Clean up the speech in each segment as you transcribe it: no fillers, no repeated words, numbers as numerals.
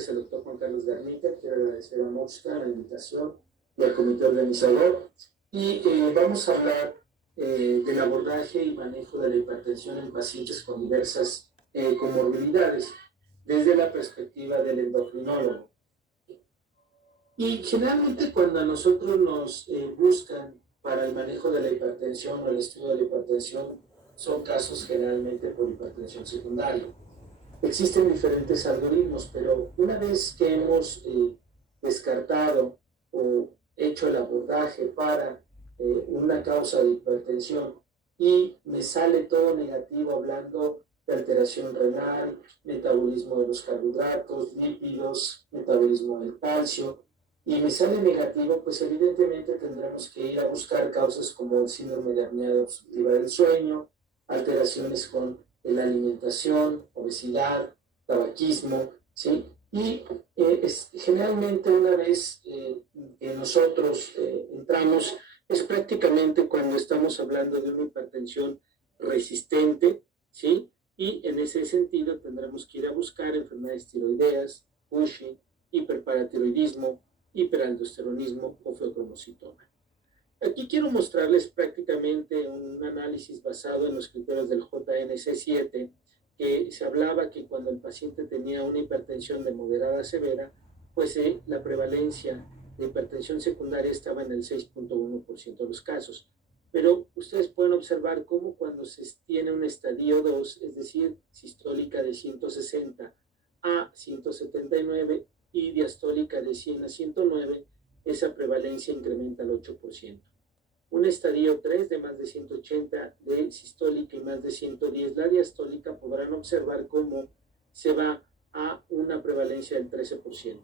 nombre es el doctor Juan Carlos Garnica. Quiero agradecer a Moxca la invitación y al comité organizador. Y vamos a hablar del abordaje y manejo de la hipertensión en pacientes con diversas comorbilidades desde la perspectiva del endocrinólogo. Y generalmente cuando a nosotros nos buscan para el manejo de la hipertensión o el estudio de la hipertensión, son casos generalmente por hipertensión secundaria. Existen diferentes algoritmos, pero una vez que hemos descartado o hecho el abordaje para una causa de hipertensión y me sale todo negativo hablando de alteración renal, metabolismo de los carbohidratos, lípidos, metabolismo del calcio, y me sale negativo, pues evidentemente tendremos que ir a buscar causas como el síndrome de apnea obstructiva del sueño, alteraciones con la alimentación, obesidad, tabaquismo, ¿sí? Y generalmente una vez que nosotros entramos, es prácticamente cuando estamos hablando de una hipertensión resistente, ¿sí? Y en ese sentido tendremos que ir a buscar enfermedades tiroideas, Cushing, hiperparatiroidismo, hiperaldosteronismo o feocromocitoma. Aquí quiero mostrarles prácticamente un análisis basado en los criterios del JNC7, que se hablaba que cuando el paciente tenía una hipertensión de moderada a severa, pues la prevalencia de hipertensión secundaria estaba en el 6.1% de los casos. Pero ustedes pueden observar cómo cuando se tiene un estadio 2, es decir, sistólica de 160 a 179 y diastólica de 100 a 109, esa prevalencia incrementa al 8%. Un estadio 3 de más de 180 de sistólica y más de 110 la diastólica, podrán observar cómo se va a una prevalencia del 13%.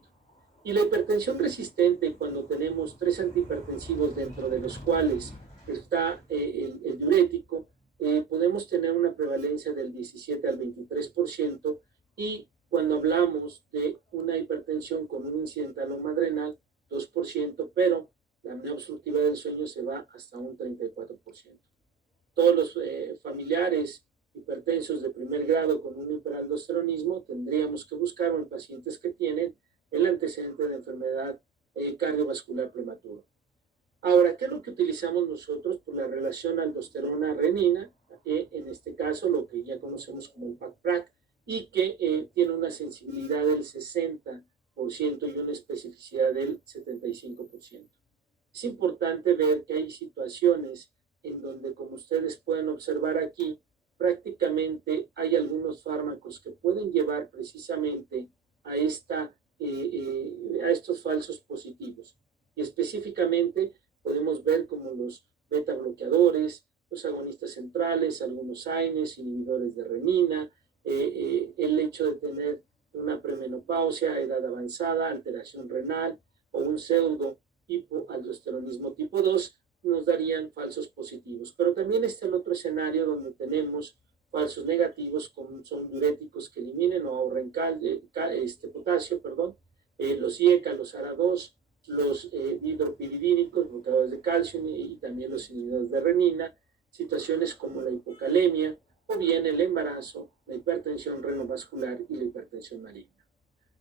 Y la hipertensión resistente, cuando tenemos 3 antihipertensivos dentro de los cuales está el diurético, podemos tener una prevalencia del 17 al 23%, y cuando hablamos de una hipertensión con un incidental adrenal, 2%, pero la apnea obstructiva del sueño se va hasta un 34%. Todos los familiares hipertensos de primer grado con un hiperaldosteronismo tendríamos que buscar en pacientes que tienen el antecedente de enfermedad cardiovascular prematuro. Ahora, ¿qué es lo que utilizamos nosotros? Pues la relación aldosterona-renina, en este caso lo que ya conocemos como el PAC-PRAC, y que tiene una sensibilidad del 60% y una especificidad del 75%. Es importante ver que hay situaciones en donde, como ustedes pueden observar aquí, prácticamente hay algunos fármacos que pueden llevar precisamente a estos falsos positivos. Y específicamente podemos ver como los beta bloqueadores, los agonistas centrales, algunos AINES, inhibidores de renina, el hecho de tener una premenopausia, edad avanzada, alteración renal o un pseudo hipoaldosteronismo tipo 2 nos darían falsos positivos. Pero también está el otro escenario donde tenemos falsos negativos, como son diuréticos que eliminen o ahorren potasio, los IECA, los ARA2, los hidropiridínicos, bloqueadores de calcio y también los inhibidores de renina, situaciones como la hipocalemia o bien el embarazo, la hipertensión renovascular y la hipertensión maligna.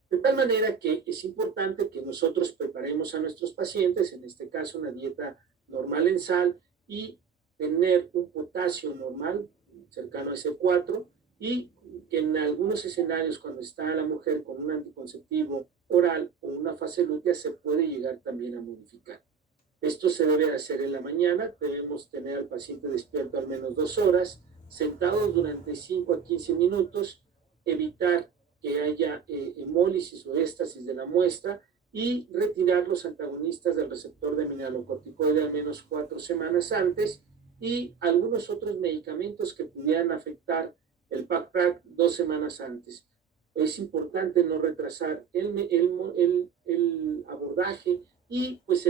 De tal manera que es importante que nosotros preparemos a nuestros pacientes, en este caso una dieta normal en sal, y tener un potasio normal cercano a ese 4, y que en algunos escenarios cuando está la mujer con un anticonceptivo oral o una fase lútea se puede llegar también a modificar. Esto se debe hacer en la mañana, debemos tener al paciente despierto al menos 2 horas, sentados durante 5 a 15 minutos, evitar que haya hemólisis o éstasis de la muestra y retirar los antagonistas del receptor de mineralocorticoide al menos 4 semanas antes, y algunos otros medicamentos que pudieran afectar el PAC-PRAC 2 semanas antes. Es importante no retrasar el abordaje y pues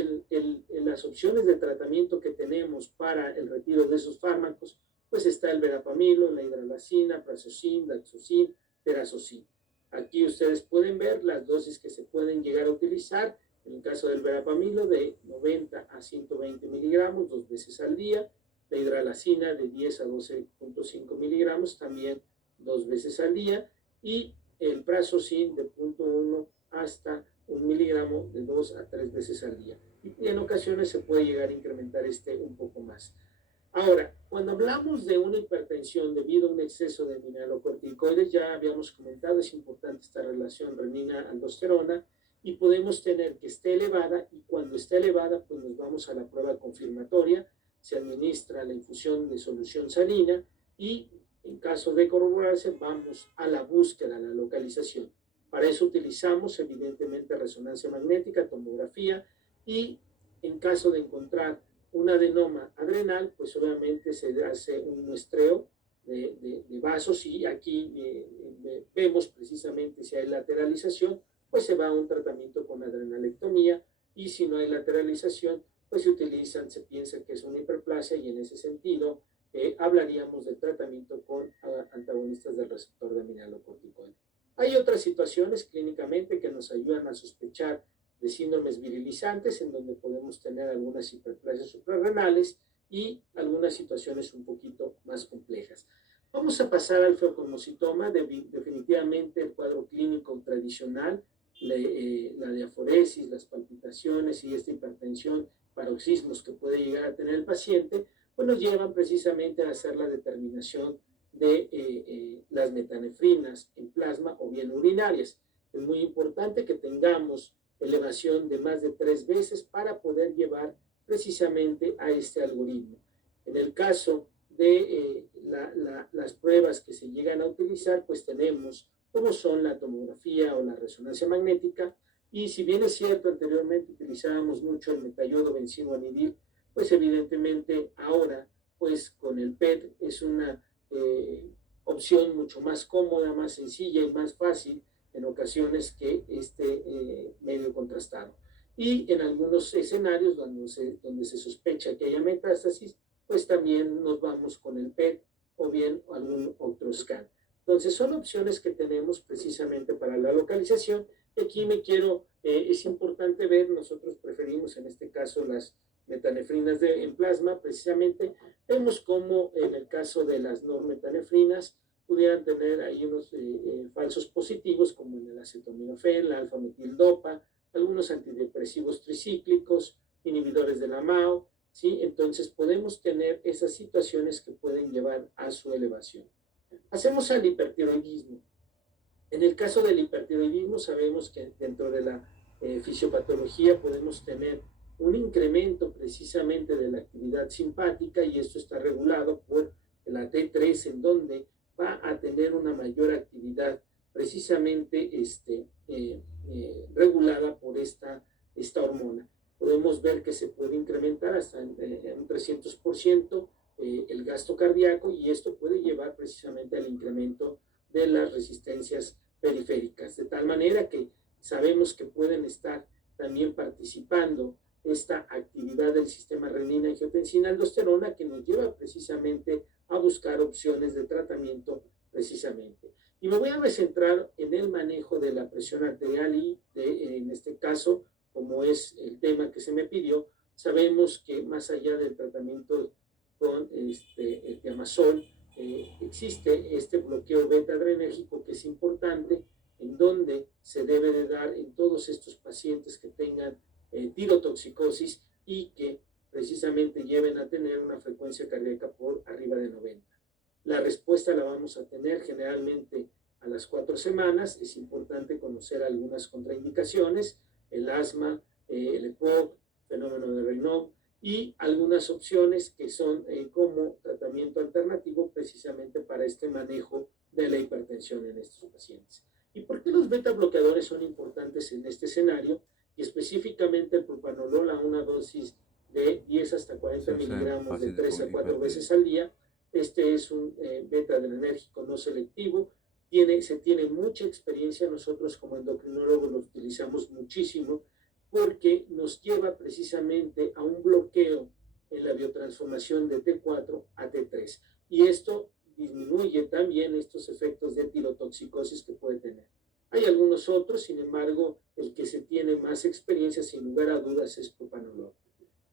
las opciones de tratamiento que tenemos para el retiro de esos fármacos, pues está el verapamilo, la hidralazina, prazosin, daxosin, terazosin. Aquí ustedes pueden ver las dosis que se pueden llegar a utilizar. En el caso del verapamilo, de 90 a 120 miligramos 2 veces al día. La hidralazina de 10 a 12.5 miligramos también 2 veces al día. Y el prazosin de 0.1 hasta 1 miligramo de 2 a 3 veces al día. Y en ocasiones se puede llegar a incrementar un poco más. Ahora, cuando hablamos de una hipertensión debido a un exceso de mineralocorticoides, ya habíamos comentado, es importante esta relación renina-aldosterona, y podemos tener que esté elevada, y cuando está elevada, pues nos vamos a la prueba confirmatoria, se administra la infusión de solución salina, y en caso de corroborarse, vamos a la búsqueda, a la localización. Para eso utilizamos evidentemente resonancia magnética, tomografía, y en caso de encontrar un adenoma adrenal, pues obviamente se hace un muestreo de vasos, y aquí vemos precisamente si hay lateralización, pues se va a un tratamiento con adrenalectomía, y si no hay lateralización, pues se piensa que es una hiperplasia, y en ese sentido hablaríamos de tratamiento con antagonistas del receptor de mineralocorticoide. Hay otras situaciones clínicamente que nos ayudan a sospechar de síndromes virilizantes, en donde podemos tener algunas hiperplasias suprarrenales y algunas situaciones un poquito más complejas. Vamos a pasar al feocromocitoma. Definitivamente el cuadro clínico tradicional, la diaforesis, las palpitaciones y esta hipertensión, paroxismos que puede llegar a tener el paciente, pues nos llevan precisamente a hacer la determinación de las metanefrinas en plasma o bien urinarias. Es muy importante que tengamos elevación de más de 3 veces para poder llevar precisamente a este algoritmo. En el caso de las pruebas que se llegan a utilizar, pues tenemos como son la tomografía o la resonancia magnética, y si bien es cierto, anteriormente utilizábamos mucho el metayodo benzinoanidil, pues evidentemente ahora, pues con el PET es una opción mucho más cómoda, más sencilla y más fácil en ocasiones que medio contrastado. Y en algunos escenarios donde se sospecha que haya metástasis, pues también nos vamos con el PET o bien algún otro scan. Entonces son opciones que tenemos precisamente para la localización. Y aquí es importante ver, nosotros preferimos en este caso las metanefrinas en plasma, precisamente vemos cómo en el caso de las normetanefrinas pudieran tener ahí unos falsos positivos, como en el acetaminofén, la alfa-metildopa, algunos antidepresivos tricíclicos, inhibidores de la MAO, ¿sí? Entonces podemos tener esas situaciones que pueden llevar a su elevación. Hacemos al hipertiroidismo. En el caso del hipertiroidismo sabemos que dentro de la fisiopatología podemos tener un incremento precisamente de la actividad simpática, y esto está regulado por la T3, en donde va a tener una mayor actividad precisamente regulada por esta hormona. Podemos ver que se puede incrementar hasta un 300% el gasto cardíaco, y esto puede llevar precisamente al incremento de las resistencias periféricas, de tal manera que sabemos que pueden estar también participando esta actividad del sistema renina-angiotensina-aldosterona, que nos lleva precisamente a buscar opciones de tratamiento precisamente. Y me voy a recentrar en el manejo de la presión arterial, y en este caso, como es el tema que se me pidió, sabemos que más allá del tratamiento con el tiamazol, existe este bloqueo beta-adrenérgico que es importante, en donde se debe de dar en todos estos pacientes que tengan tirotoxicosis y que precisamente lleven a tener una frecuencia cardíaca por arriba de 90. La respuesta la vamos a tener generalmente a las 4 semanas. Es importante conocer algunas contraindicaciones, el asma, el EPOC, fenómeno de Raynaud, y algunas opciones que son como tratamiento alternativo precisamente para este manejo de la hipertensión en estos pacientes. ¿Y por qué los beta bloqueadores son importantes en este escenario? Y específicamente el propranolol a una dosis de 10 hasta 40 miligramos de 3 a 4 veces al día. Este es un beta adrenérgico no selectivo. Se tiene mucha experiencia, nosotros como endocrinólogos lo utilizamos muchísimo, porque nos lleva precisamente a un bloqueo en la biotransformación de T4 a T3. Y esto disminuye también estos efectos de tirotoxicosis que puede tener. Hay algunos otros, sin embargo, el que se tiene más experiencia, sin lugar a dudas, es propranolol.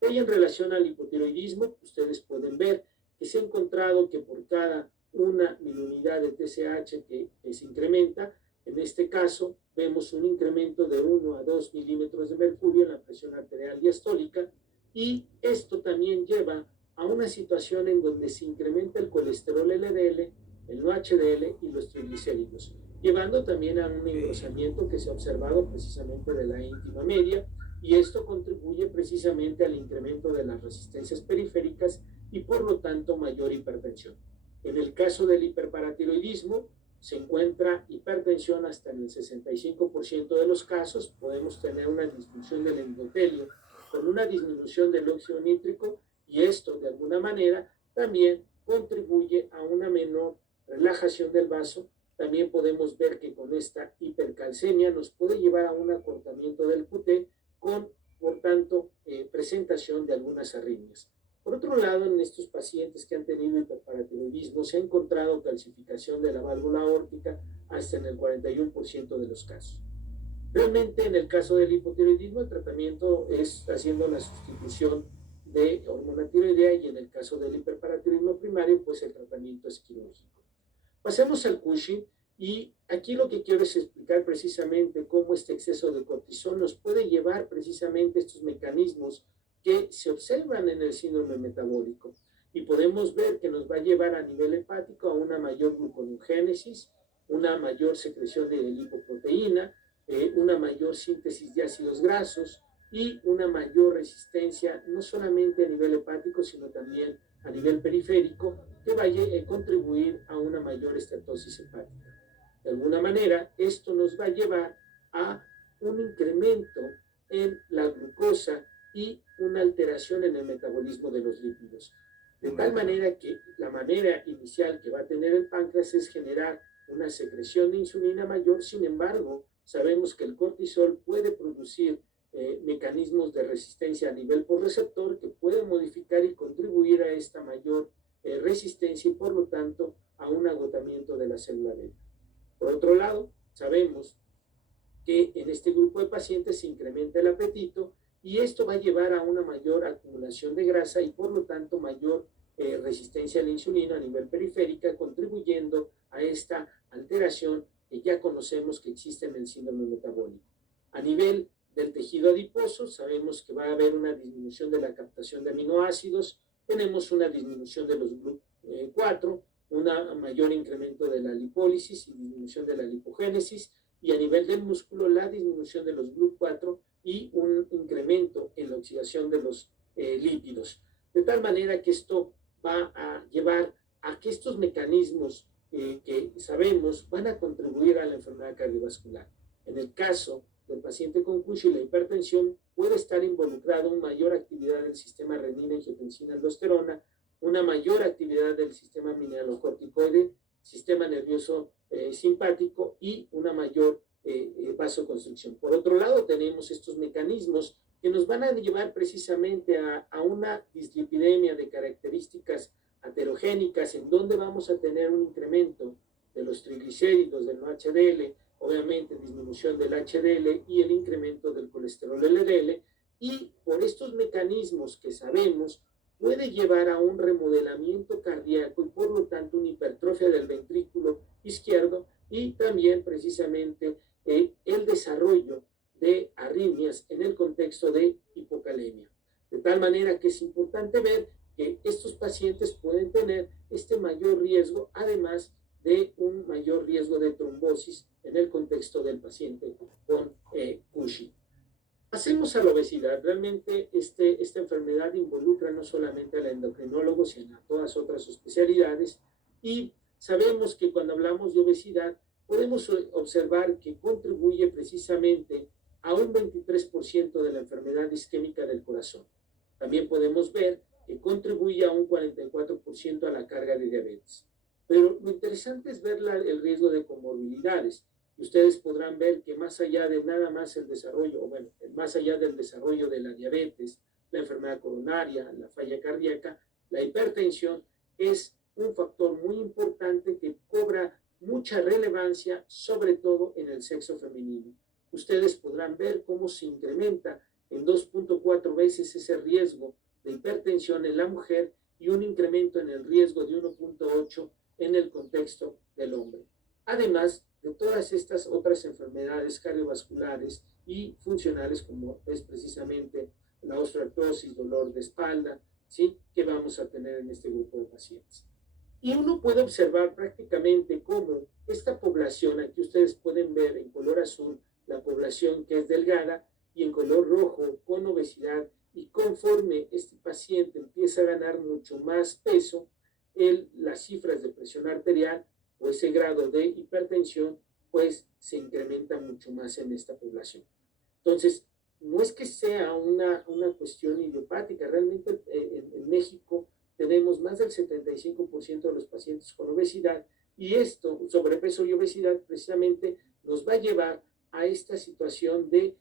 Y en relación al hipotiroidismo, ustedes pueden ver que se ha encontrado que por cada una miliunidad de TSH que se incrementa, En este caso, vemos un incremento de 1 a 2 milímetros de mercurio en la presión arterial diastólica, y esto también lleva a una situación en donde se incrementa el colesterol LDL, el no HDL y los triglicéridos, llevando también a un engrosamiento que se ha observado precisamente de la íntima media, y esto contribuye precisamente al incremento de las resistencias periféricas y por lo tanto mayor hipertensión. En el caso del hiperparatiroidismo, se encuentra hipertensión hasta en el 65% de los casos. Podemos tener una disminución del endotelio con una disminución del óxido nítrico, y esto de alguna manera también contribuye a una menor relajación del vaso. También podemos ver que con esta hipercalcemia nos puede llevar a un acortamiento del QT con, por tanto, presentación de algunas arritmias. Por otro lado, en estos pacientes que han tenido hiperparatiroidismo se ha encontrado calcificación de la válvula aórtica hasta en el 41% de los casos. Realmente, en el caso del hipotiroidismo, el tratamiento es haciendo la sustitución de hormona tiroidea, y en el caso del hiperparatiroidismo primario, pues el tratamiento es quirúrgico. Pasemos al Cushing, y aquí lo que quiero es explicar precisamente cómo este exceso de cortisol nos puede llevar precisamente a estos mecanismos que se observan en el síndrome metabólico, y podemos ver que nos va a llevar a nivel hepático a una mayor gluconeogénesis, una mayor secreción de lipoproteína, una mayor síntesis de ácidos grasos y una mayor resistencia, no solamente a nivel hepático, sino también a nivel periférico, que vaya a contribuir a una mayor estatosis hepática. De alguna manera, esto nos va a llevar a un incremento en la glucosa y una alteración en el metabolismo de los lípidos. De tal manera que la manera inicial que va a tener el páncreas es generar una secreción de insulina mayor. Sin embargo, sabemos que el cortisol puede producir mecanismos de resistencia a nivel por receptor que pueden modificar y contribuir a esta mayor resistencia, y por lo tanto a un agotamiento de la célula beta. Por otro lado, sabemos que en este grupo de pacientes se incrementa el apetito, y esto va a llevar a una mayor acumulación de grasa y por lo tanto mayor resistencia a la insulina a nivel periférica, contribuyendo a esta alteración que ya conocemos que existe en el síndrome metabólico. A nivel del tejido adiposo, sabemos que va a haber una disminución de la captación de aminoácidos, tenemos una disminución de los GLUT4, un mayor incremento de la lipólisis y disminución de la lipogénesis, y a nivel del músculo la disminución de los GLUT4 y un incremento en la oxidación de los lípidos. De tal manera que esto va a llevar a que estos mecanismos que sabemos van a contribuir a la enfermedad cardiovascular. En el caso del paciente con Cushing, la hipertensión puede estar involucrado en mayor actividad del sistema renina, angiotensina, aldosterona, una mayor actividad del sistema mineralocorticoide, sistema nervioso simpático y una mayor vasoconstricción. Por otro lado, tenemos estos mecanismos que nos van a llevar precisamente a una dislipidemia de características aterogénicas, en donde vamos a tener un incremento de los triglicéridos, del HDL, obviamente disminución del HDL y el incremento del colesterol LDL, y por estos mecanismos que sabemos puede llevar a un remodelamiento cardíaco y por lo tanto una hipertrofia del ventrículo izquierdo, y también precisamente el desarrollo de arritmias en el contexto de hipocalemia. De tal manera que es importante ver que estos pacientes pueden tener este mayor riesgo, además de un mayor riesgo de trombosis en el contexto del paciente con Cushing. Pasemos a la obesidad. Realmente esta enfermedad involucra no solamente al endocrinólogo, sino a todas otras especialidades, y sabemos que cuando hablamos de obesidad podemos observar que contribuye precisamente a un 23% de la enfermedad isquémica del corazón. También podemos ver que contribuye a un 44% a la carga de diabetes. Pero lo interesante es ver el riesgo de comorbilidades. Ustedes podrán ver que más allá de nada más el desarrollo, más allá del desarrollo de la diabetes, la enfermedad coronaria, la falla cardíaca, la hipertensión es un factor muy importante que cobra mucha relevancia, sobre todo en el sexo femenino. Ustedes podrán ver cómo se incrementa en 2.4 veces ese riesgo de hipertensión en la mujer y un incremento en el riesgo de 1.8 en el contexto del hombre. Además de todas estas otras enfermedades cardiovasculares y funcionales, como es precisamente la osteoartrosis, dolor de espalda, ¿sí?, que vamos a tener en este grupo de pacientes. Y uno puede observar prácticamente cómo esta población, aquí ustedes pueden ver en color azul la población que es delgada y en color rojo con obesidad, y conforme este paciente empieza a ganar mucho más peso, las cifras de presión arterial o ese grado de hipertensión pues se incrementa mucho más en esta población. Entonces, no es que sea una cuestión idiopática, realmente en México tenemos más del 75% de los pacientes con obesidad, y esto, sobrepeso y obesidad, precisamente nos va a llevar a esta situación de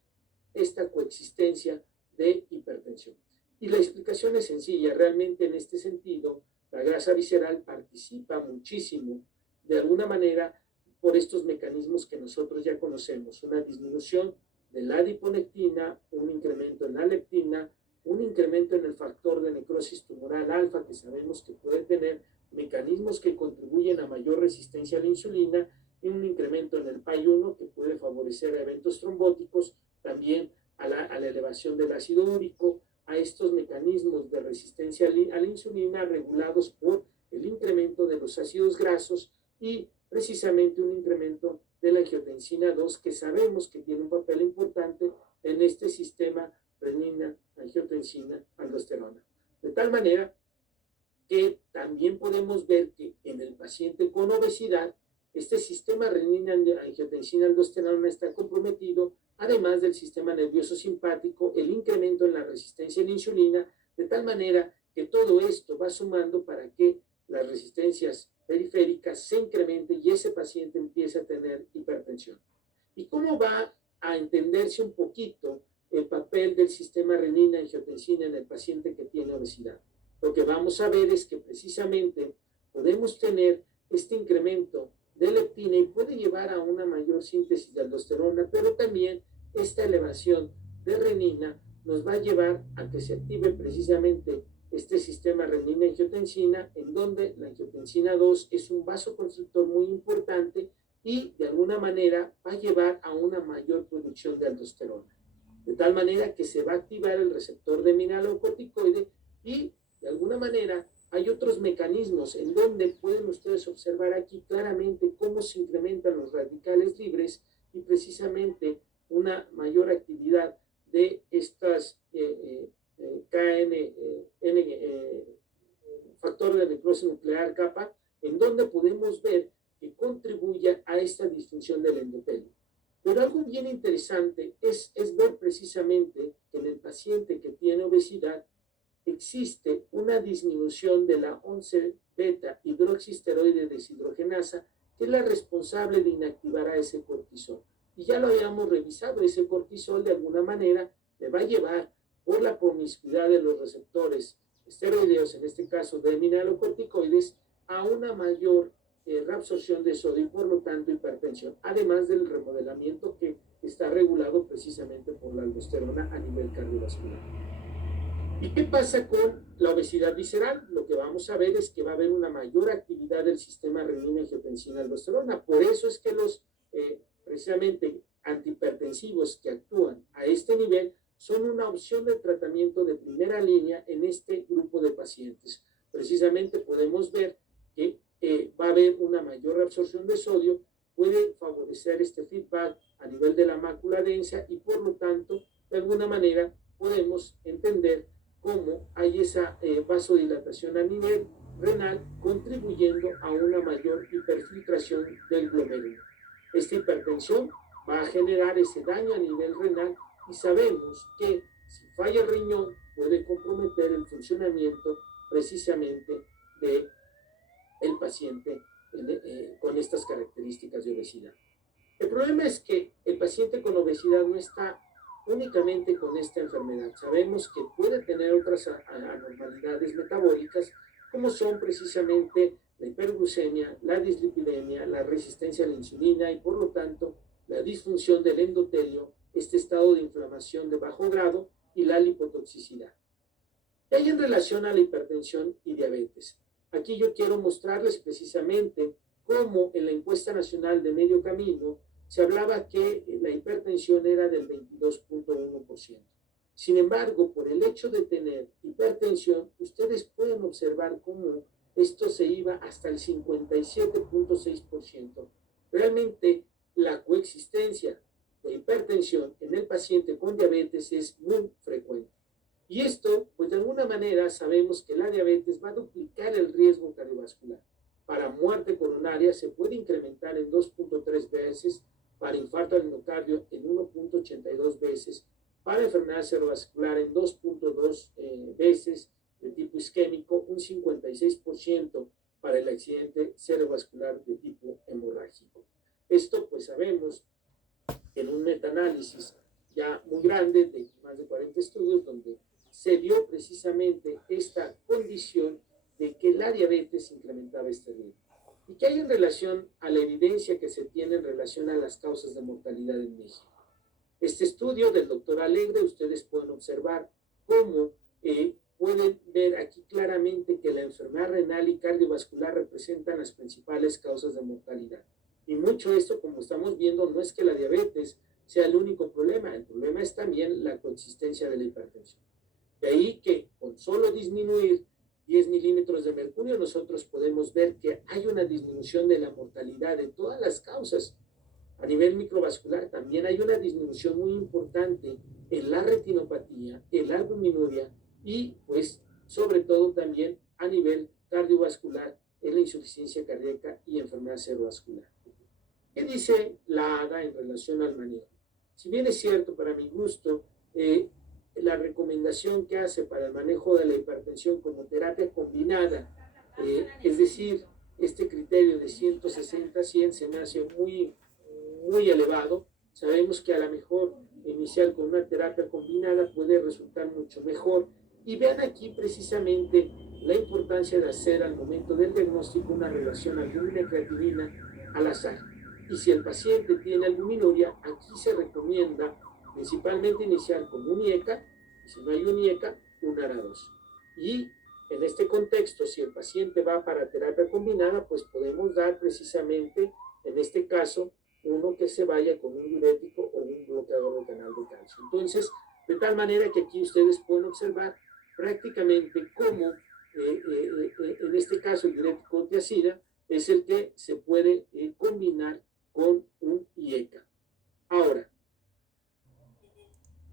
esta coexistencia de hipertensión. Y la explicación es sencilla, realmente en este sentido, la grasa visceral participa muchísimo, de alguna manera, por estos mecanismos que nosotros ya conocemos, una disminución de la adiponectina, un incremento en la leptina, un incremento en el factor de necrosis tumoral alfa, que sabemos que puede tener mecanismos que contribuyen a mayor resistencia a la insulina, y un incremento en el PAI-1 que puede favorecer eventos trombóticos, también a la elevación del ácido úrico, a estos mecanismos de resistencia a la insulina regulados por el incremento de los ácidos grasos y precisamente un incremento de la angiotensina 2, que sabemos que tiene un papel importante en este sistema renina, angiotensina, aldosterona. De tal manera que también podemos ver que en el paciente con obesidad, este sistema renina, angiotensina, aldosterona está comprometido, además del sistema nervioso simpático, el incremento en la resistencia a la insulina, de tal manera que todo esto va sumando para que las resistencias periféricas se incrementen y ese paciente empiece a tener hipertensión. ¿Y cómo va a entenderse un poquito el papel del sistema renina-angiotensina en el paciente que tiene obesidad? Lo que vamos a ver es que precisamente podemos tener este incremento de leptina y puede llevar a una mayor síntesis de aldosterona, pero también esta elevación de renina nos va a llevar a que se active precisamente este sistema renina-angiotensina, en donde la angiotensina 2 es un vasoconstrictor muy importante y de alguna manera va a llevar a una mayor producción de aldosterona. De tal manera que se va a activar el receptor de mineralocorticoide y de alguna manera hay otros mecanismos en donde pueden ustedes observar aquí claramente cómo se incrementan los radicales libres y precisamente una mayor actividad de estas factor de necrosis nuclear kappa, en donde podemos ver que contribuye a esta disfunción del endotelio. Pero algo bien interesante es ver precisamente que en el paciente que tiene obesidad existe una disminución de la 11-beta hidroxisteroide deshidrogenasa, que es la responsable de inactivar a ese cortisol. Y ya lo habíamos revisado, ese cortisol de alguna manera le va a llevar por la promiscuidad de los receptores esteroideos, en este caso de mineralocorticoides, a una mayor reabsorción de sodio y por lo tanto hipertensión, además del remodelamiento que está regulado precisamente por la aldosterona a nivel cardiovascular. ¿Y qué pasa con la obesidad visceral? Lo que vamos a ver es que va a haber una mayor actividad del sistema renina-angiotensina-aldosterona. Por eso es que los precisamente antihipertensivos que actúan a este nivel son una opción de tratamiento de primera línea en este grupo de pacientes. Precisamente podemos ver que va a haber una mayor absorción de sodio, puede favorecer este feedback a nivel de la mácula densa y por lo tanto, de alguna manera, podemos entender cómo hay esa vasodilatación a nivel renal contribuyendo a una mayor hiperfiltración del glomérulo. Esta hipertensión va a generar ese daño a nivel renal y sabemos que si falla el riñón puede comprometer el funcionamiento precisamente del paciente con estas características de obesidad. El problema es que el paciente con obesidad no está únicamente con esta enfermedad. Sabemos que puede tener otras anormalidades metabólicas, como son precisamente la hiperglucemia, la dislipidemia, la resistencia a la insulina y por lo tanto la disfunción del endotelio, este estado de inflamación de bajo grado y la lipotoxicidad. ¿Qué hay en relación a la hipertensión y diabetes? Aquí yo quiero mostrarles precisamente como en la encuesta nacional de medio camino se hablaba que la hipertensión era del 22.1%. Sin embargo, por el hecho de tener hipertensión, ustedes pueden observar cómo esto se iba hasta el 57.6%. Realmente la coexistencia de hipertensión en el paciente con diabetes es muy frecuente. Y esto, pues de alguna manera sabemos que la diabetes va a duplicar el riesgo cardiovascular. Para muerte coronaria se puede incrementar en 2.3 veces, para infarto al miocardio en 1.82 veces, para enfermedad cerebrovascular en 2.2 veces, de tipo isquémico, un 56% para el accidente cerebrovascular de tipo hemorrágico. Esto pues sabemos en un metaanálisis ya muy grande de más de 40 estudios donde se vio precisamente esta condición de que la diabetes incrementaba este riesgo. ¿Y qué hay en relación a la evidencia que se tiene en relación a las causas de mortalidad en México? Este estudio del doctor Alegre, ustedes pueden observar cómo pueden ver aquí claramente que la enfermedad renal y cardiovascular representan las principales causas de mortalidad. Y mucho esto, como estamos viendo, no es que la diabetes sea el único problema, el problema es también la coexistencia de la hipertensión. De ahí que con solo disminuir 10 milímetros de mercurio, nosotros podemos ver que hay una disminución de la mortalidad de todas las causas. A nivel microvascular también hay una disminución muy importante en la retinopatía, en la albuminuria y pues sobre todo también a nivel cardiovascular en la insuficiencia cardíaca y enfermedad cerebrovascular. ¿Qué dice la ADA en relación al manejo? Si bien es cierto, para mi gusto, la recomendación que hace para el manejo de la hipertensión como terapia combinada, es decir, este criterio de 160-100 se me hace muy elevado. Sabemos que a lo mejor iniciar con una terapia combinada puede resultar mucho mejor. Y vean aquí precisamente la importancia de hacer al momento del diagnóstico una relación albúmina-creatinina al azar. Y si el paciente tiene albuminuria, aquí se recomienda principalmente iniciar con un IECA, y si no hay un IECA, un ARA2. Y en este contexto, si el paciente va para terapia combinada, pues podemos dar precisamente, en este caso, uno que se vaya con un diurético o un bloqueador de canal de calcio. Entonces, de tal manera que aquí ustedes pueden observar prácticamente cómo, en este caso, el diurético tiazida es el que se puede combinar con un IECA. Ahora,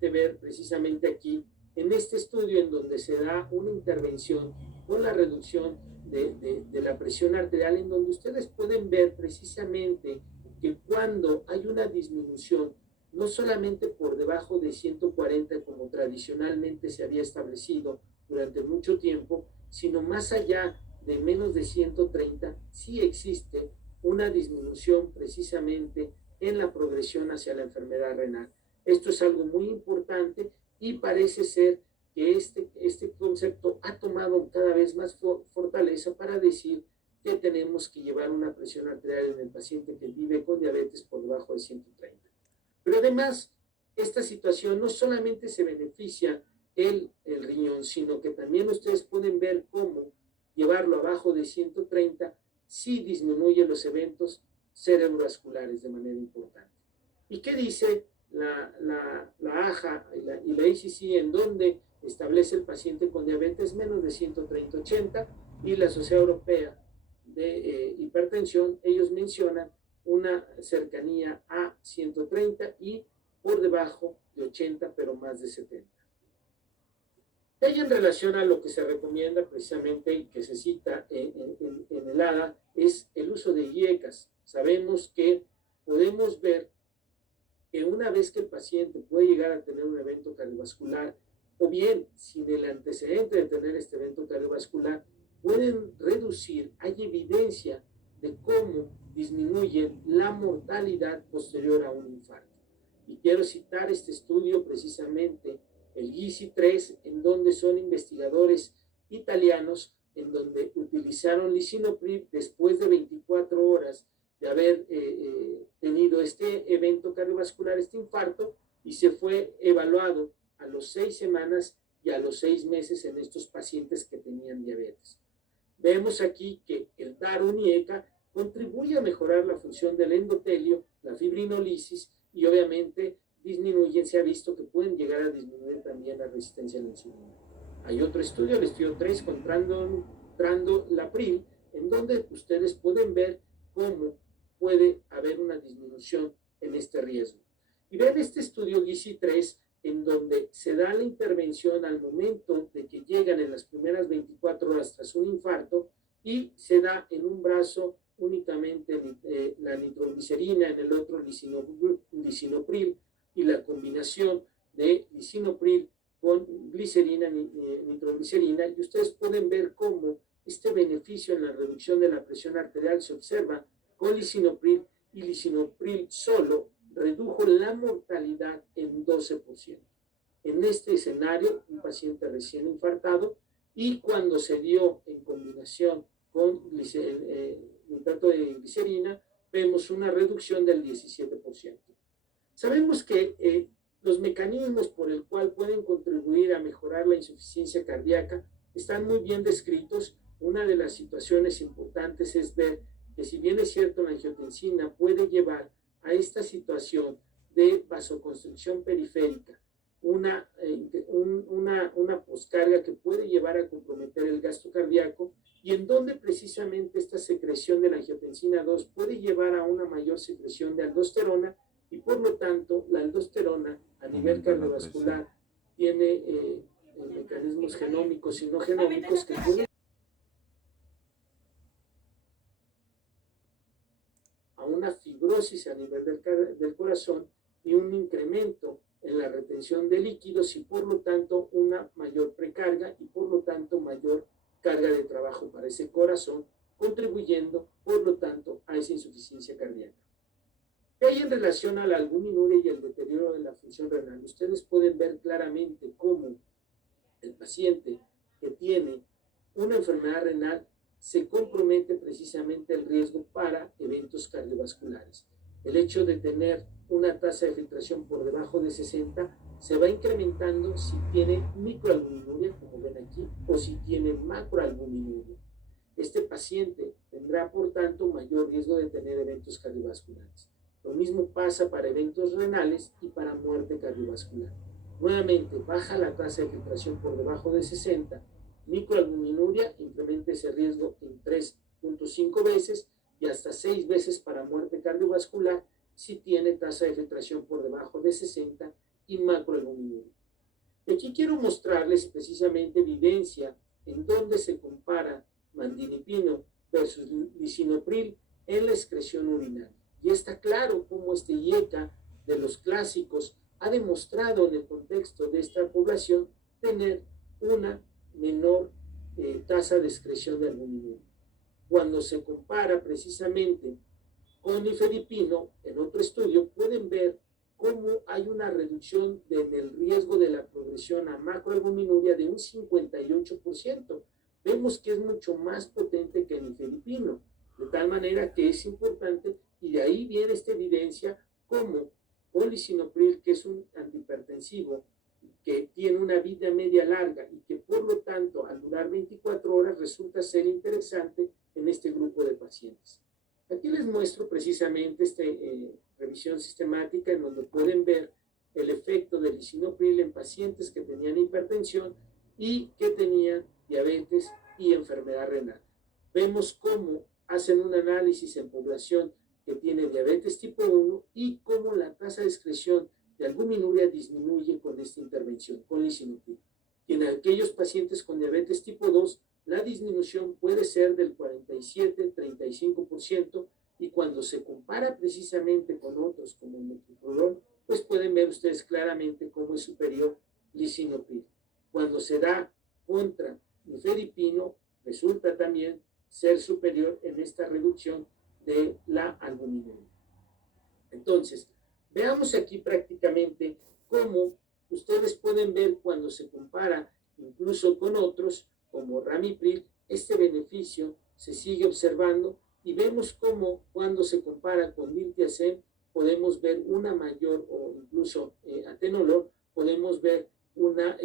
de ver precisamente aquí, en este estudio en donde se da una intervención con la reducción de la presión arterial, en donde ustedes pueden ver precisamente que cuando hay una disminución, no solamente por debajo de 140 como tradicionalmente se había establecido durante mucho tiempo, sino más allá de menos de 130, sí existe una disminución precisamente en la progresión hacia la enfermedad renal. Esto es algo muy importante y parece ser que este concepto ha tomado cada vez más fortaleza para decir que tenemos que llevar una presión arterial en el paciente que vive con diabetes por debajo de 130. Pero además, esta situación no solamente se beneficia el riñón, sino que también ustedes pueden ver cómo llevarlo abajo de 130 sí disminuye los eventos cerebrovasculares de manera importante. ¿Y qué dice la AJA y la ICC en donde establece el paciente con diabetes menos de 130-80 y la Sociedad Europea de Hipertensión? Ellos mencionan una cercanía a 130 y por debajo de 80, pero más de 70. ¿Qué hay en relación a lo que se recomienda precisamente y que se cita en el ADA? Es el uso de IECAS. Sabemos que podemos ver que una vez que el paciente puede llegar a tener un evento cardiovascular, o bien sin el antecedente de tener este evento cardiovascular, pueden reducir, hay evidencia de cómo disminuye la mortalidad posterior a un infarto. Y quiero citar este estudio precisamente, el GISI-3, en donde son investigadores italianos, en donde utilizaron lisinopril después de 24 horas de haber tenido este evento cardiovascular, este infarto, y se fue evaluado a los 6 semanas y a los 6 meses en estos pacientes que tenían diabetes. Vemos aquí que el dar un IECA contribuye a mejorar la función del endotelio, la fibrinolisis y obviamente disminuyen, se ha visto que pueden llegar a disminuir también la resistencia a la insulina. Hay otro estudio, el estudio 3 con Trandolapril, en donde ustedes pueden ver cómo puede haber una disminución en este riesgo. Y vean este estudio GISI-3, en donde se da la intervención al momento de que llegan en las primeras 24 horas tras un infarto y se da en un brazo únicamente la nitroglicerina, en el otro lisinopril y la combinación de lisinopril con glicerina, nitroglicerina, y ustedes pueden ver cómo este beneficio en la reducción de la presión arterial se observa con lisinopril y lisinopril solo redujo la mortalidad en 12%. En este escenario, un paciente recién infartado, y cuando se dio en combinación con nitrato de glicerina, vemos una reducción del 17%. Sabemos que los mecanismos por el cual pueden contribuir a mejorar la insuficiencia cardíaca están muy bien descritos. Una de las situaciones importantes es ver que, si bien es cierto, la angiotensina puede llevar a esta situación de vasoconstricción periférica, una poscarga que puede llevar a comprometer el gasto cardíaco, y en donde precisamente esta secreción de la angiotensina 2 puede llevar a una mayor secreción de aldosterona, y por lo tanto la aldosterona a nivel cardiovascular tiene mecanismos genómicos y no genómicos que pueden a una fibrosis a nivel del corazón y un incremento en la retención de líquidos, y por lo tanto una mayor precarga y por lo tanto mayor carga de trabajo para ese corazón, contribuyendo por lo tanto a esa insuficiencia cardíaca. ¿Qué hay en relación a la albuminuria y el deterioro de la función renal? Ustedes pueden ver claramente cómo el paciente que tiene una enfermedad renal se compromete precisamente el riesgo para eventos cardiovasculares. El hecho de tener una tasa de filtración por debajo de 60 se va incrementando si tiene microalbuminuria, como ven aquí, o si tiene macroalbuminuria. Este paciente tendrá, por tanto, mayor riesgo de tener eventos cardiovasculares. Lo mismo pasa para eventos renales y para muerte cardiovascular. Nuevamente, baja la tasa de filtración por debajo de 60, microalbuminuria incrementa ese riesgo en 3.5 veces y hasta 6 veces para muerte cardiovascular si tiene tasa de filtración por debajo de 60 y macroalbuminuria. Y aquí quiero mostrarles precisamente evidencia en donde se compara mandinipino versus lisinopril en la excreción urinaria. Y está claro cómo este IECA de los clásicos ha demostrado en el contexto de esta población tener una menor tasa de excreción de albuminuria. Cuando se compara precisamente con nifedipino, en otro estudio, pueden ver cómo hay una reducción en el riesgo de la progresión a macroalbuminuria de un 58%. Vemos que es mucho más potente que el nifedipino, de tal manera que es importante, y de ahí viene esta evidencia como con lisinopril, que es un antihipertensivo que tiene una vida media larga y que por lo tanto al durar 24 horas resulta ser interesante en este grupo de pacientes. Aquí les muestro precisamente esta revisión sistemática en donde pueden ver el efecto del lisinopril en pacientes que tenían hipertensión y que tenían diabetes y enfermedad renal. Vemos cómo hacen un análisis en población que tiene diabetes tipo 1 y cómo la tasa de excreción de albuminuria disminuye con esta intervención, con lisinopril. Y en aquellos pacientes con diabetes tipo 2, la disminución puede ser del 47-35%, y cuando se compara precisamente con otros como el metoprolol, pues pueden ver ustedes claramente cómo es superior lisinopril. Cuando se da contra nifedipino, resulta también ser superior en esta reducción de la albuminuria. Entonces, veamos aquí prácticamente cómo ustedes pueden ver cuando se compara incluso con otros como ramipril, este beneficio se sigue observando, y vemos cómo cuando se compara con diltiazem podemos ver una mayor, o incluso atenolol, podemos ver una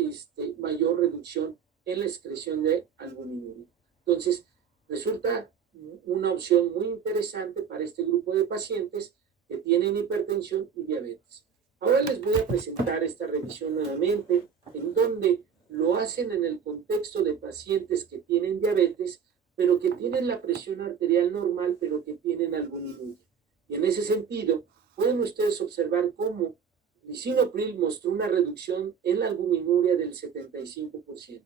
mayor reducción en la excreción de albuminuria. Entonces, resulta una opción muy interesante para este grupo de pacientes que tienen hipertensión y diabetes. Ahora les voy a presentar esta revisión nuevamente, en donde lo hacen en el contexto de pacientes que tienen diabetes, pero que tienen la presión arterial normal, pero que tienen albuninuria. Y en ese sentido, pueden ustedes observar cómo lisinopril mostró una reducción en la albuminuria del 75%.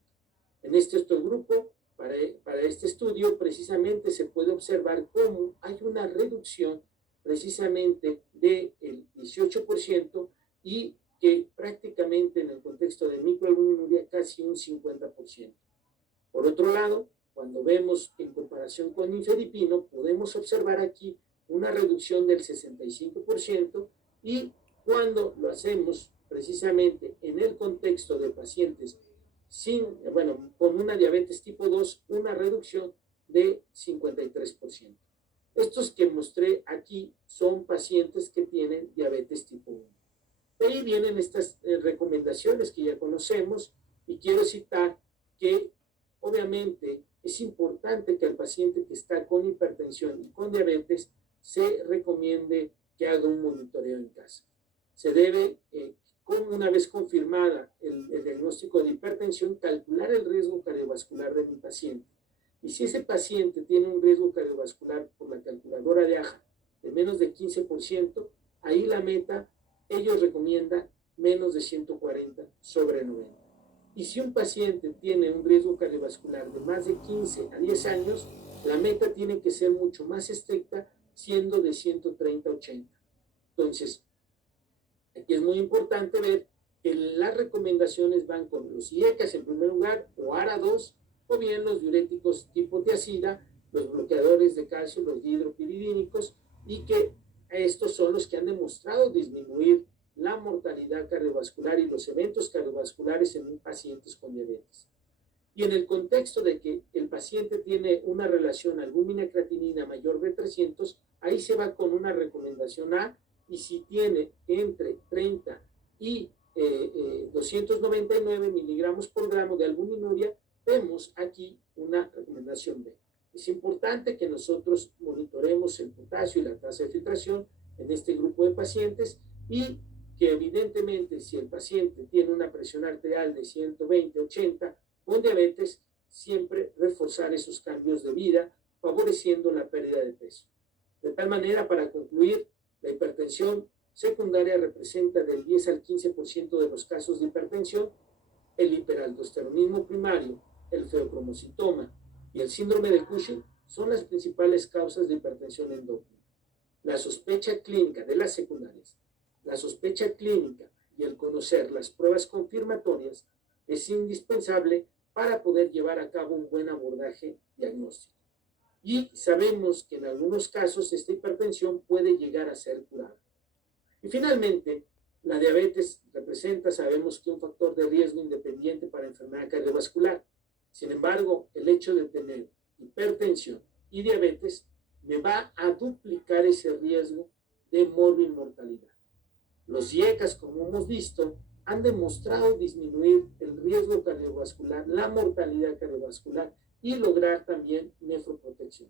En este otro grupo, para este estudio, precisamente se puede observar cómo hay una reducción precisamente del 18% y que prácticamente en el contexto de microalbuminuria casi un 50%. Por otro lado, cuando vemos en comparación con nifedipino, podemos observar aquí una reducción del 65% y cuando lo hacemos precisamente en el contexto de pacientes con una diabetes tipo 2, una reducción de 53%. Estos que mostré aquí son pacientes que tienen diabetes tipo 1. De ahí vienen estas recomendaciones que ya conocemos y quiero citar que obviamente es importante que al paciente que está con hipertensión y con diabetes se recomiende que haga un monitoreo en casa. Se debe, una vez confirmada el diagnóstico de hipertensión, calcular el riesgo cardiovascular de mi paciente. Y si ese paciente tiene un riesgo cardiovascular por la calculadora de AJA de menos de 15%, ahí la meta, ellos recomiendan menos de 140 sobre 90. Y si un paciente tiene un riesgo cardiovascular de más de 15 a 10 años, la meta tiene que ser mucho más estricta, siendo de 130-80. Entonces, aquí es muy importante ver que las recomendaciones van con los IECAS en primer lugar, o ARA2, o bien los diuréticos tipo tiazida, los bloqueadores de calcio, los dihidropiridínicos, y que estos son los que han demostrado disminuir la mortalidad cardiovascular y los eventos cardiovasculares en pacientes con diabetes. Y en el contexto de que el paciente tiene una relación albúmina-creatinina mayor de 300, ahí se va con una recomendación A, y si tiene entre 30 y 299 miligramos por gramo de albuminuria, vemos aquí una recomendación B. Es importante que nosotros monitoremos el potasio y la tasa de filtración en este grupo de pacientes y que evidentemente si el paciente tiene una presión arterial de 120-80 con diabetes, siempre reforzar esos cambios de vida, favoreciendo la pérdida de peso. De tal manera, para concluir, la hipertensión secundaria representa del 10 al 15% de los casos de hipertensión, el hiperaldosteronismo primario, el feocromocitoma y el síndrome de Cushing son las principales causas de hipertensión endócrina. La sospecha clínica de las secundarias, la sospecha clínica y el conocer las pruebas confirmatorias es indispensable para poder llevar a cabo un buen abordaje diagnóstico. Y sabemos que en algunos casos esta hipertensión puede llegar a ser curable. Y finalmente, la diabetes representa, sabemos que un factor de riesgo independiente para enfermedad cardiovascular. Sin embargo, el hecho de tener hipertensión y diabetes me va a duplicar ese riesgo de morbimortalidad. Los IECAS, como hemos visto, han demostrado disminuir el riesgo cardiovascular, la mortalidad cardiovascular y lograr también nefroprotección.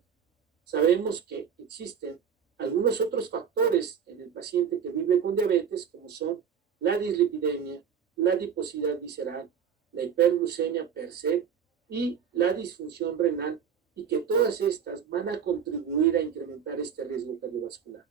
Sabemos que existen algunos otros factores en el paciente que vive con diabetes, como son la dislipidemia, la adiposidad visceral, la hiperglucemia per se y la disfunción renal, y que todas estas van a contribuir a incrementar este riesgo cardiovascular.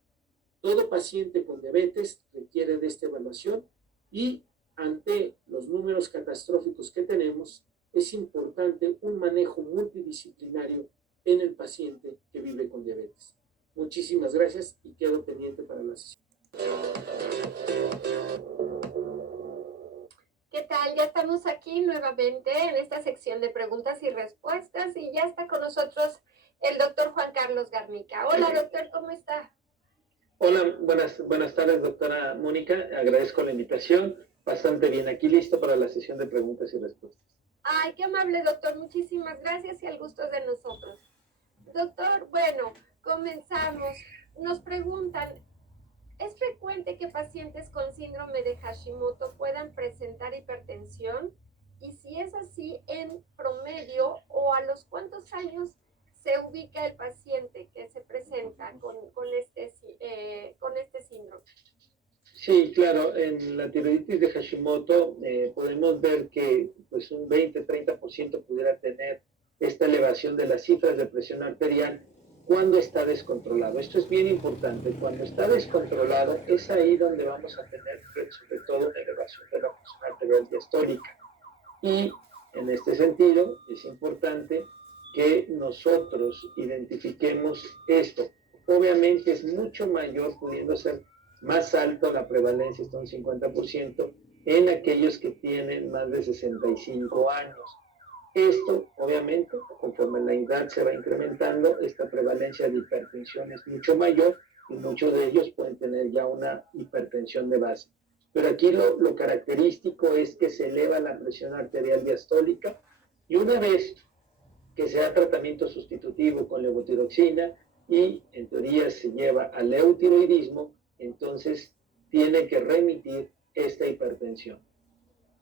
Todo paciente con diabetes requiere de esta evaluación y ante los números catastróficos que tenemos, es importante un manejo multidisciplinario en el paciente que vive con diabetes. Muchísimas gracias y quedo pendiente para la sesión. ¿Qué tal? Ya estamos aquí nuevamente en esta sección de preguntas y respuestas y ya está con nosotros el doctor Juan Carlos Garnica. Hola, doctor, ¿cómo está? Hola, buenas tardes, doctora Mónica. Agradezco la invitación. Bastante bien, aquí listo para la sesión de preguntas y respuestas. Ay, qué amable, doctor. Muchísimas gracias y el gusto es de nosotros. Doctor, bueno, comenzamos. Nos preguntan, ¿es frecuente que pacientes con síndrome de Hashimoto puedan presentar hipertensión? Y si es así, en promedio o a los cuántos años se ubica el paciente que se presenta con este síndrome? Sí, claro, en la tiroiditis de Hashimoto podemos ver que pues un 20-30% pudiera tener esta elevación de las cifras de presión arterial cuando está descontrolado. Esto es bien importante. Cuando está descontrolado es ahí donde vamos a tener sobre todo una elevación de la presión arterial diastólica. Y en este sentido es importante que nosotros identifiquemos esto. Obviamente es mucho mayor, pudiendo ser más alto la prevalencia, está un 50%, en aquellos que tienen más de 65 años. Esto, obviamente, conforme la edad se va incrementando, esta prevalencia de hipertensión es mucho mayor y muchos de ellos pueden tener ya una hipertensión de base. Pero aquí lo característico es que se eleva la presión arterial diastólica y una vez que se da tratamiento sustitutivo con levotiroxina y en teoría se lleva al eutiroidismo, entonces tiene que remitir esta hipertensión.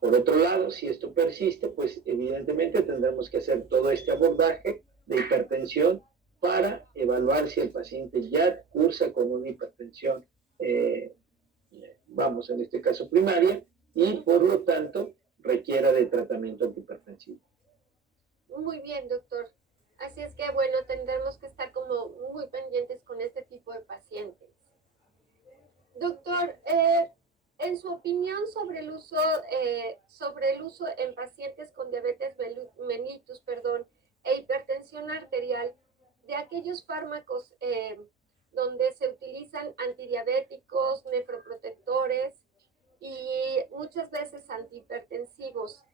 Por otro lado, si esto persiste, pues evidentemente tendremos que hacer todo este abordaje de hipertensión para evaluar si el paciente ya cursa con una hipertensión, vamos, en este caso primaria, y por lo tanto requiera de tratamiento antihipertensivo. Muy bien, doctor. Así es que, bueno, tendremos que estar como muy pendientes con este tipo de pacientes. Doctor, en su opinión sobre el uso en pacientes con diabetes mellitus, e hipertensión arterial de aquellos fármacos donde se utilizan antidiabéticos, nefroprotectores y muchas veces antihipertensivos,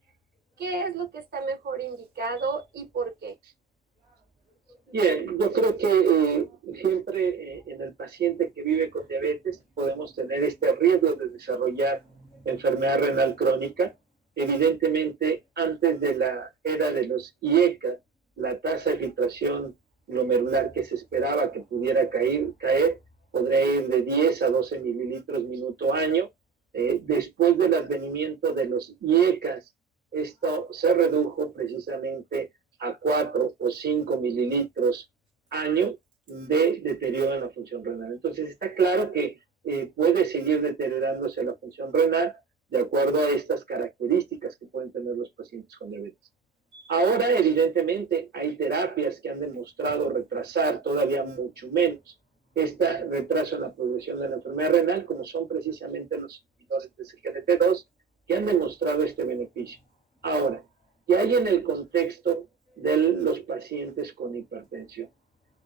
¿qué es lo que está mejor indicado y por qué? Bien, yo creo que siempre en el paciente que vive con diabetes podemos tener este riesgo de desarrollar enfermedad renal crónica. Evidentemente, antes de la era de los IECA, la tasa de filtración glomerular que se esperaba que pudiera caer podría ir de 10 a 12 mililitros minuto año. Después del advenimiento de los IECAS, esto se redujo precisamente a 4 o 5 mililitros año de deterioro en la función renal. Entonces está claro que puede seguir deteriorándose la función renal de acuerdo a estas características que pueden tener los pacientes con diabetes. Ahora, evidentemente, hay terapias que han demostrado retrasar todavía mucho menos este retraso en la progresión de la enfermedad renal, como son precisamente los inhibidores de SGLT2, que han demostrado este beneficio. Ahora, ¿qué hay en el contexto de los pacientes con hipertensión?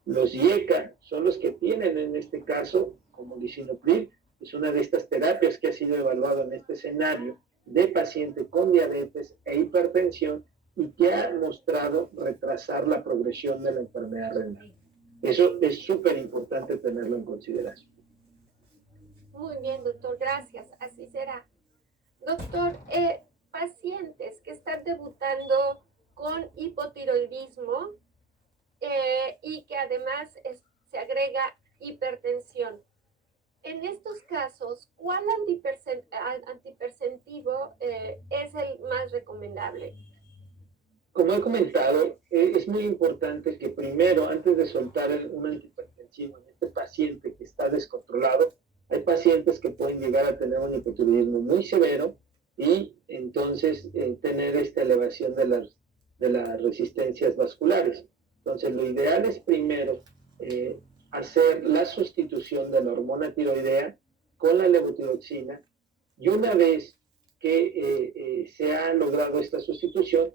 Los IECA son los que tienen en este caso, como lisinopril, es una de estas terapias que ha sido evaluada en este escenario de paciente con diabetes e hipertensión y que ha mostrado retrasar la progresión de la enfermedad renal. Eso es súper importante tenerlo en consideración. Muy bien, doctor, gracias, así será. Doctor, pacientes que están debutando con hipotiroidismo y que además se agrega hipertensión. En estos casos, ¿cuál antihipertensivo es el más recomendable? Como he comentado, es muy importante que primero, antes de soltar un antihipertensivo en este paciente que está descontrolado, hay pacientes que pueden llegar a tener un hipotiroidismo muy severo y entonces tener esta elevación de las resistencias vasculares. Entonces, lo ideal es primero hacer la sustitución de la hormona tiroidea con la levotiroxina y una vez que se ha logrado esta sustitución,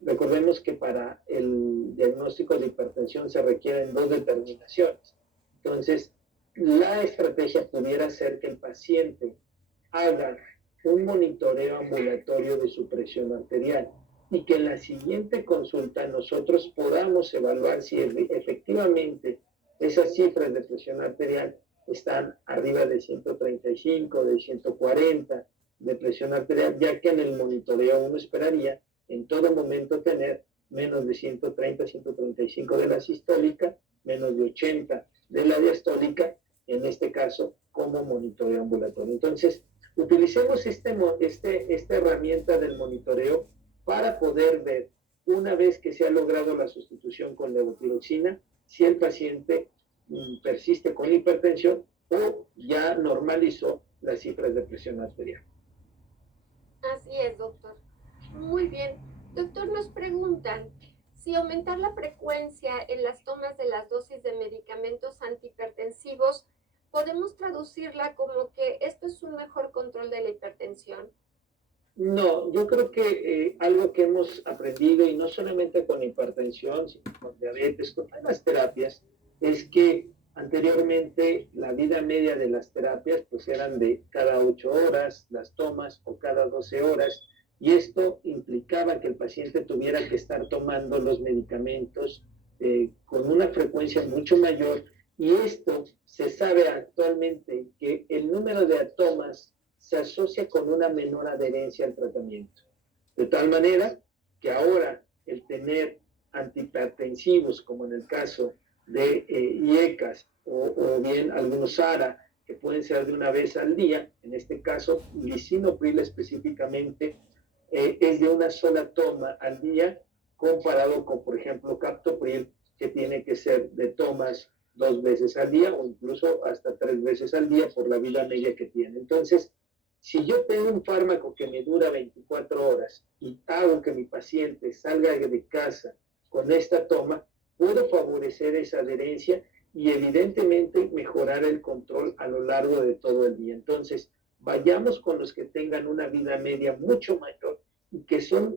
recordemos que para el diagnóstico de hipertensión se requieren 2 determinaciones. Entonces, la estrategia pudiera ser que el paciente haga un monitoreo ambulatorio de su presión arterial y que en la siguiente consulta nosotros podamos evaluar si efectivamente esas cifras de presión arterial están arriba de 135, de 140 de presión arterial, ya que en el monitoreo uno esperaría en todo momento tener menos de 130, 135 de la sistólica, menos de 80 de la diastólica, en este caso como monitoreo ambulatorio. Entonces, utilicemos esta herramienta del monitoreo para poder ver una vez que se ha logrado la sustitución con levotiroxina, si el paciente persiste con hipertensión o ya normalizó las cifras de presión arterial. Así es, doctor. Muy bien. Doctor, nos preguntan si aumentar la frecuencia en las tomas de las dosis de medicamentos antihipertensivos, ¿podemos traducirla como que esto es un mejor control de la hipertensión? No, yo creo que algo que hemos aprendido, y no solamente con hipertensión, sino con diabetes, con todas las terapias, es que anteriormente la vida media de las terapias pues eran de cada 8 horas las tomas o cada 12 horas, y esto implicaba que el paciente tuviera que estar tomando los medicamentos con una frecuencia mucho mayor, y esto se sabe actualmente que el número de tomas se asocia con una menor adherencia al tratamiento. De tal manera que ahora el tener antihipertensivos, como en el caso de IECAS o bien algunos ARA, que pueden ser de una vez al día, en este caso lisinopril específicamente, es de una sola toma al día, comparado con, por ejemplo, captopril, que tiene que ser de tomas 2 veces al día o incluso hasta 3 veces al día por la vida media que tiene. Entonces, si yo tengo un fármaco que me dura 24 horas y hago que mi paciente salga de casa con esta toma, puedo favorecer esa adherencia y evidentemente mejorar el control a lo largo de todo el día. Entonces, vayamos con los que tengan una vida media mucho mayor y que son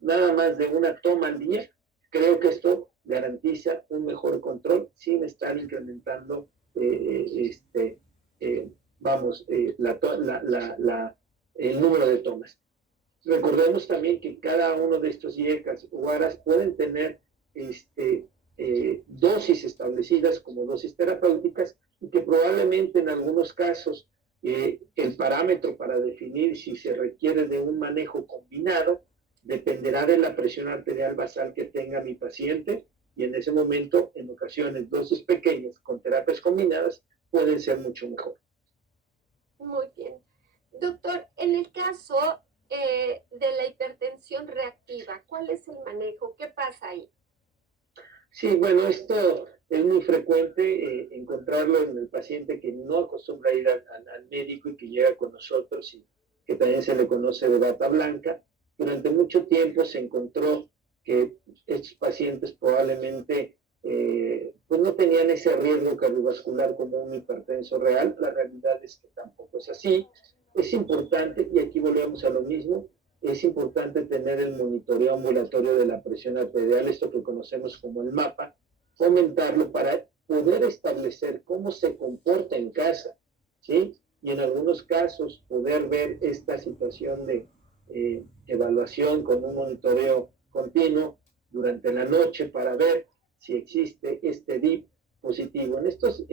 nada más de una toma al día. Creo que esto garantiza un mejor control sin estar incrementando el número de tomas. Recordemos también que cada uno de estos IECAS o ARAS pueden tener dosis establecidas como dosis terapéuticas, y que probablemente en algunos casos el parámetro para definir si se requiere de un manejo combinado dependerá de la presión arterial basal que tenga mi paciente, y en ese momento, en ocasiones, dosis pequeñas con terapias combinadas pueden ser mucho mejor. Muy bien. Doctor, en el caso de la hipertensión reactiva, ¿cuál es el manejo? ¿Qué pasa ahí? Sí, bueno, esto es muy frecuente encontrarlo en el paciente que no acostumbra a ir al médico y que llega con nosotros, y que también se le conoce de bata blanca. Durante mucho tiempo se encontró que estos pacientes probablemente pues no tenían ese riesgo cardiovascular como un hipertenso real. La realidad es que tampoco es así. Es importante, y aquí volvemos a lo mismo, es importante tener el monitoreo ambulatorio de la presión arterial, esto que conocemos como el mapa, fomentarlo para poder establecer cómo se comporta en casa, ¿sí? Y en algunos casos poder ver esta situación de evaluación con un monitoreo continuo durante la noche para ver si existe este DIP positivo. En estos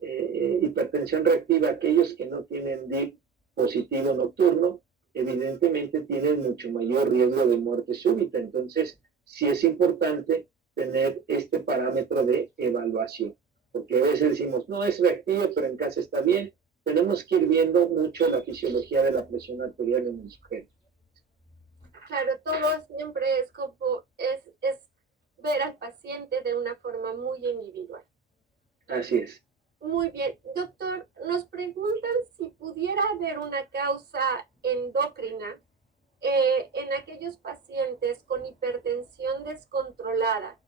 hipertensión reactiva, aquellos que no tienen DIP positivo nocturno, evidentemente tienen mucho mayor riesgo de muerte súbita. Entonces, sí es importante tener este parámetro de evaluación, porque a veces decimos, no es reactivo, pero en casa está bien. Tenemos que ir viendo mucho la fisiología de la presión arterial en el sujeto. Claro, todo siempre es como, es ver al paciente de una forma muy individual. Así es. Muy bien. Doctor, nos preguntan si pudiera haber una causa endocrina en aquellos pacientes con hipertensión descontrolada.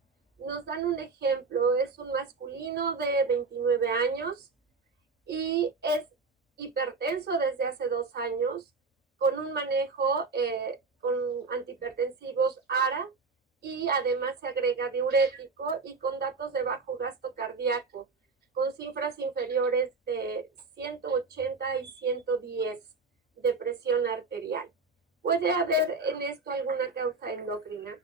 Nos dan un ejemplo, es un masculino de 29 años y es hipertenso desde hace 2 años, con un manejo con antihipertensivos ARA, y además se agrega diurético y con datos de bajo gasto cardíaco, con cifras inferiores de 180 y 110 de presión arterial. ¿Puede haber en esto alguna causa endocrina?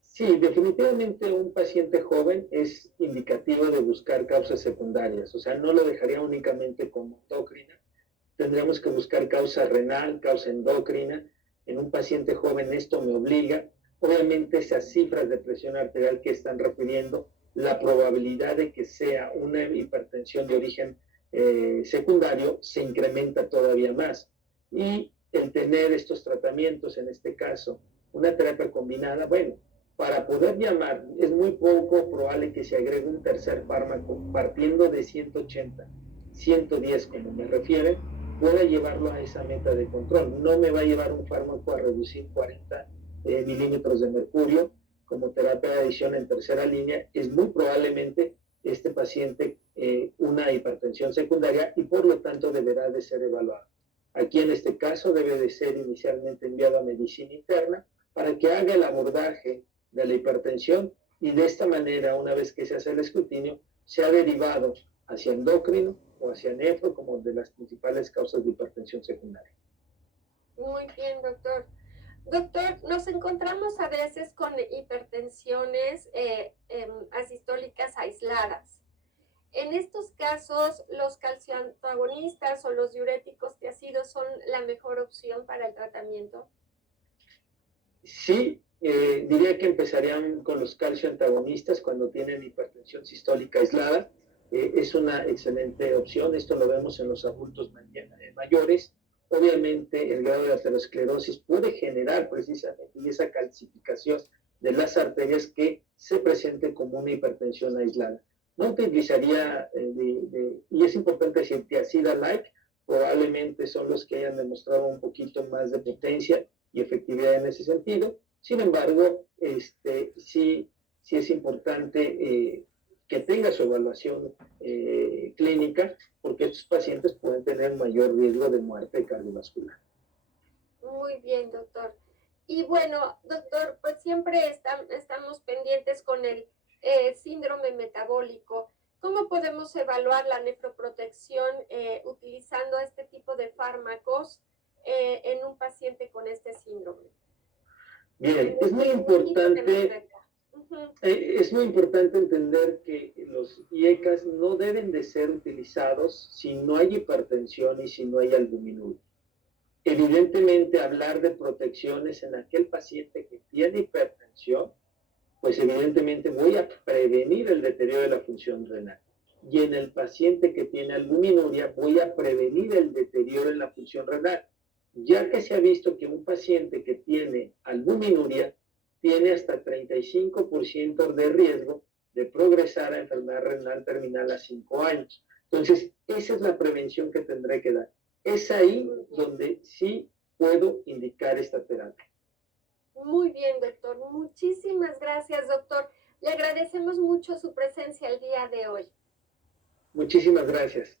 Sí, definitivamente un paciente joven es indicativo de buscar causas secundarias, o sea, no lo dejaría únicamente como endocrina. Tendríamos que buscar causa renal, causa endocrina. En un paciente joven esto me obliga, obviamente esas cifras de presión arterial que están refiriendo, la probabilidad de que sea una hipertensión de origen secundario se incrementa todavía más. Y el tener estos tratamientos, en este caso, una terapia combinada, bueno, para poder llamar, es muy poco probable que se agregue un tercer fármaco partiendo de 180, 110 como me refiere, pueda llevarlo a esa meta de control. No me va a llevar un fármaco a reducir 40 milímetros de mercurio como terapia de adición en tercera línea. Es muy probablemente este paciente una hipertensión secundaria y por lo tanto deberá de ser evaluado. Aquí en este caso debe de ser inicialmente enviado a medicina interna para que haga el abordaje de la hipertensión y de esta manera, una vez que se hace el escrutinio, se ha derivado hacia endocrino o hacia nefro como de las principales causas de hipertensión secundaria. Muy bien, doctor. Doctor, nos encontramos a veces con hipertensiones asistólicas aisladas. En estos casos, los calcioantagonistas o los diuréticos de ácido son la mejor opción para el tratamiento. Sí, diría que empezarían con los calcioantagonistas cuando tienen hipertensión sistólica aislada. Es una excelente opción. Esto lo vemos en los adultos mayores. Obviamente, el grado de aterosclerosis puede generar precisamente esa calcificación de las arterias que se presente como una hipertensión aislada. No utilizaría, y es importante decir, tiazida-like, probablemente son los que hayan demostrado un poquito más de potencia y efectividad en ese sentido. Sin embargo, sí es importante que tenga su evaluación clínica, porque estos pacientes pueden tener mayor riesgo de muerte cardiovascular. Muy bien, doctor. Y bueno, doctor, pues siempre estamos pendientes con el síndrome metabólico. ¿Cómo podemos evaluar la nefroprotección utilizando este tipo de fármacos en un paciente con este síndrome? Bien, es muy importante entender que los IECAS no deben de ser utilizados si no hay hipertensión y si no hay albuminuria. Evidentemente, hablar de protecciones en aquel paciente que tiene hipertensión, pues evidentemente voy a prevenir el deterioro de la función renal. Y en el paciente que tiene albuminuria, voy a prevenir el deterioro en la función renal, ya que se ha visto que un paciente que tiene albuminuria tiene hasta 35% de riesgo de progresar a enfermedad renal terminal a 5 años. Entonces, esa es la prevención que tendré que dar. Es ahí donde sí puedo indicar esta terapia. Muy bien, doctor. Muchísimas gracias, doctor. Le agradecemos mucho su presencia el día de hoy. Muchísimas gracias.